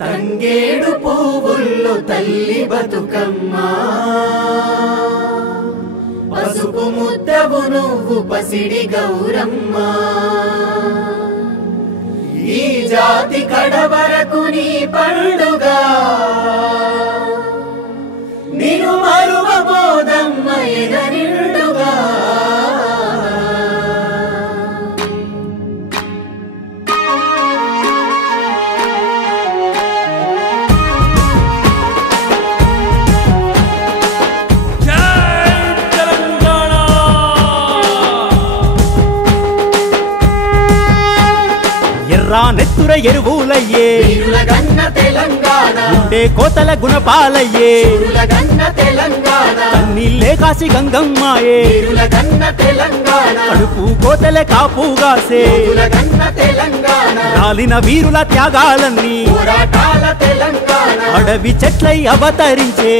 తంగేడు పువ్వుల్లో తల్లి బతుకమ్మ పసుపు ముద్దవు నువ్వు పసిడి గౌరమ్మ ఈ జాతి కడవరకు నీ పండుగ నిన్ను మరువబోదమ్మ ఎదనిండుగా నెత్తుర ఎరువులయ్యే ఉండే కోతల గుణపాలయ్యే తన్నీళ్ళే కాసి గంగమ్మాయే కడుపు కోతల కాపుగాసే రాలిన వీరుల త్యాగాలన్నీ అడవి చెట్లై అవతరించే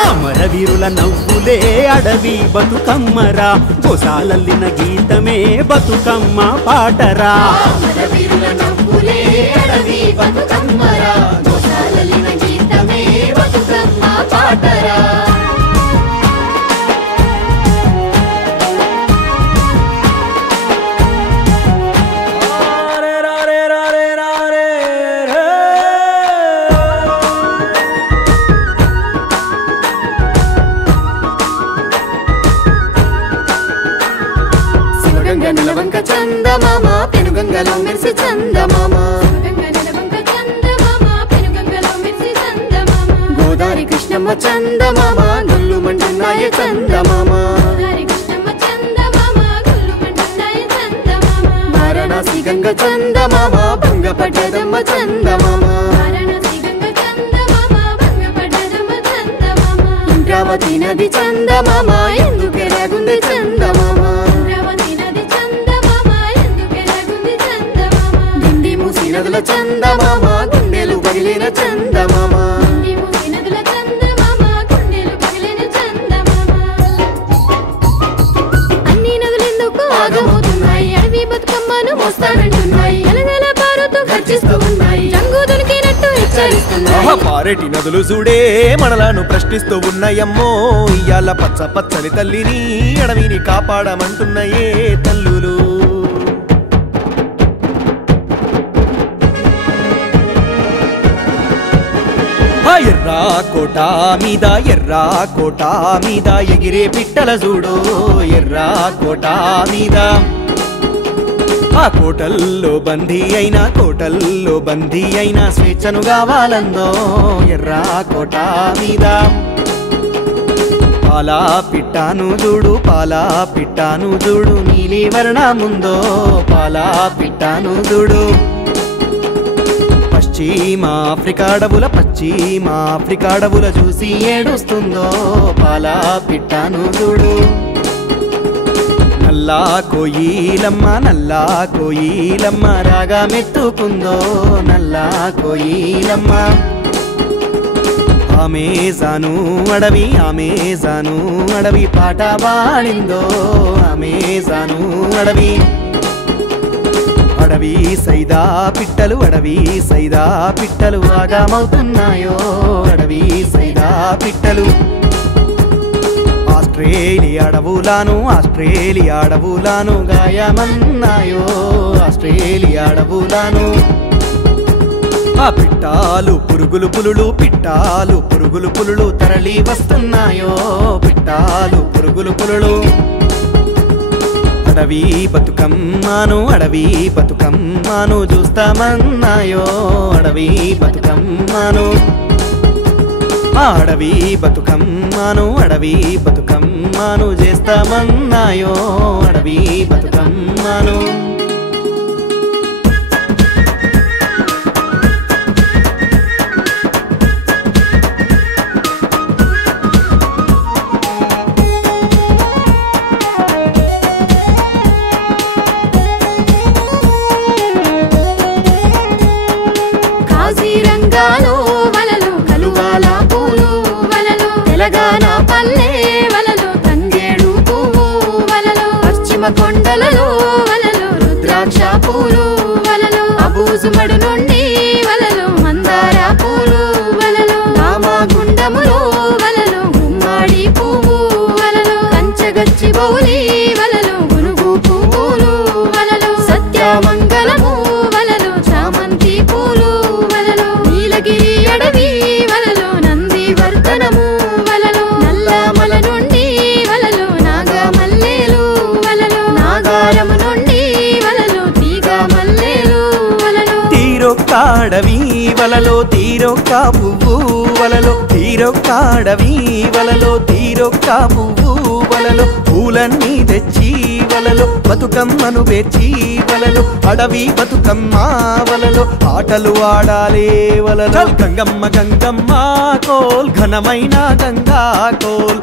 అమర వీరుల నవ్వులే అడవి బతుకమ్మరా గోసాలల్లిన గీతమే బతుకమ్మ పాటరా నిలవంక చందమామ పెనుగంగలో మెరిసి చందమామ గోదారి కృష్ణమ్మ చందమామ గుళ్ళు మంటున్నాయి చందమామ వారణాసి గంగ చందమామ భంగపడ్డదమ్మ చందమామ ఇంద్రావతి నది చందమామ ఎందుకెలాగుంది చందమామ నదుల చందమామ గుండెలు పగిలిన చందమామ అన్ని నదులెందుకు ఆగమవుతున్నాయి అడవి బతుకమ్మను మోస్తానంటున్నాయి ఎలగల పారుతూ గర్జిస్తూ ఉన్నాయి జంగు దొరికినట్టు హెచ్చరిస్తున్నాయి పారేటి నదులు చూడే మనలను ప్రశ్నిస్తూ ఉన్నాయమ్మో ఇయ్యాల పచ్చ పచ్చని తల్లిని అడవిని కాపాడమంటున్నాయే తల్లులు ఎర్రా కోట మీద ఎగిరే పిట్టల చూడు ఎర్రా కోట మీద ఆ కోటల్లో బందీ అయినా స్వేచ్ఛను కావాలందో ఎర్రా కోట మీద పాలా పిట్టాను చూడు నీలి వర్ణముందో పాలా పిట్టాను చూడు పశ్చిమ ఆఫ్రికా అడవుల చూసి ఏడుస్తుందో పాలా పిట్టాను చూడు నల్లా కోయిలమ్మ రాగా మెత్తుకుందో నల్లా కోయిలమ్మ అమెజాను అడవి పాట పాడిందో అమెజాను అడవి సైదా పిట్టలు ఆగామవుతున్నాయో అడవి సైదా పిట్టలు ఆస్ట్రేలియా అడవులాను గాయమన్నాయో ఆస్ట్రేలియా అడవులాను ఆ పిట్టాలు పురుగులు పులులు తరలి వస్తున్నాయో పిట్టాలు పురుగులు పులులు అడవి బతుకమ్మను చూస్తామన్నాయో అడవి బతుకమ్మను అడవి బతుకమ్మను చేస్తామన్నాయో అడవి బతుకమ్మను కలువాల పూలు వలలు తెలంగాణ పల్లె వలలు తంగేడు పువ్వు వలలు పశ్చిమ కొండలలో వలలు రుద్ర తీరొక్కాడవి వలలో తీరొక్క పువ్వు వలలో తీరొక్కాడవి వలలో తీరొక్క పువ్వు వలలో పూలన్నీ తెచ్చి వలలో బతుకమ్మను పేర్చి వలలో అడవి బతుకమ్మ వలలో ఆటలు ఆడాలే వలలో గంగమ్మ గంగమ్మ కోల్ ఘనమైన గంగా కోల్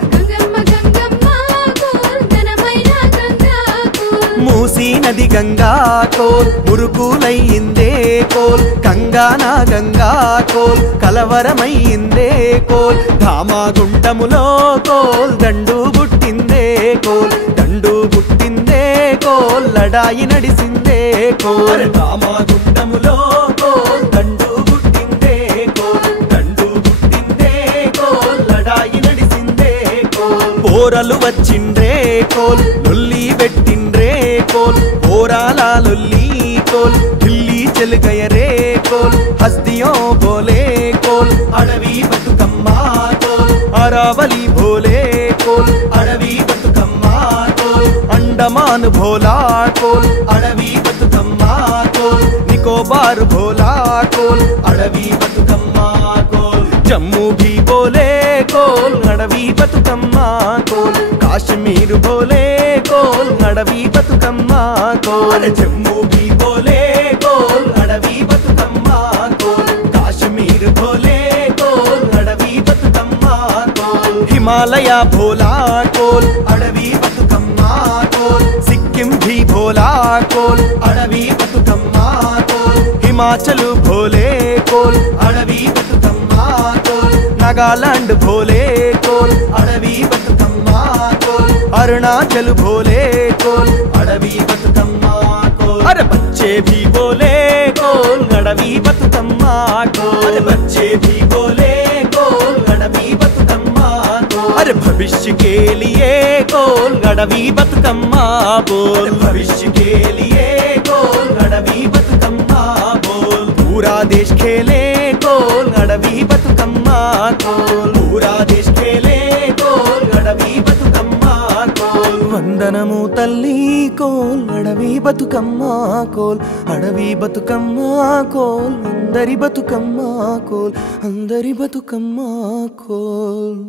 మూసీ నది గంగా కోల్ మురుకులయ్యిందే కోల్ గంగానా గంగా కోల్ కలవరమయ్యిందే కోల్ ధామాగుంటములో కోల్ దండు బుట్టిందే కోల్ దండు బుట్టిందే కోల్ లడాయి నడిసిందే కోల్ ధామాగుంటములో కోల్ దండు బుట్టిందే కోల్ దండు బుట్టిందే కోల్ లడాయి నడిసిందే కోల్ పోరలు వచ్చిండ్రే కోల్ లొల్లి పెట్టిండ్రే కోల్ పోరాల లొల్లి కోల్ ఢిల్లీ చల్ గయ రే కోల్ హస్తియోं बोले కోల్ అడవి బతుకమ్మ కోల్ అరావలి భోలే కోల్ అడవి బతుకమ్మ కోల్ అండమాన్ భోలా కోల్ అడవి బతుకమ్మ కోల్ నికోబార్ భోలా కోల్ అడవి బతుకమ్మ కోల్ జమ్మూ भी बोले కోల్ అడవి బతుకమ్మ కోల్ కాశ్మీర్ భోలే కోల్ అడవి బతుకమ్మ కోల్ జమ్మూ भी बोले కోల్ అడవి బతుకమ్మ కోల్ కాశ్మీర్ భోలే కోల్ అడవి బతుకమ్మ కోల్ హిమాలయ భోలా కోల్ అడవి బతుకమ్మ కోల్ సిక్కిం भी భోలా కోల్ అడవి బతుకమ్మ కోల్ హిమాచల్ భోలే కోల్ అడవి బతుకమ్మ కోల్ నాగాలాండ్ భోలే కోల్ అడవి బతుకమ్మ కోల్ అరుణాచల్ భోలే కోల్ అడవి బతుకమ్మ కోల్ అరే बच्चे भी बोले कोल अडवी बतुकम्म कोल बच्चे भी बोले कोल अडवी बतुकम्म कोल अरे भविष्य के लिए कोल अडवी बतुकम्म बोल भविष्य के लिए कोल अडवी बतुकम्म बोल पूरा देश खेले कोल अडवी बतुकम्म कोल पूरा देश खेले कोल अडवी बतुकम्म कोल వందనము తల్లి కోల్ అడవి బతుకమ్మ కోల్ అడవి బతుకమ్మ కోల్ అందరి బతుకమ్మ కోల్ అందరి బతుకమ్మ కోల్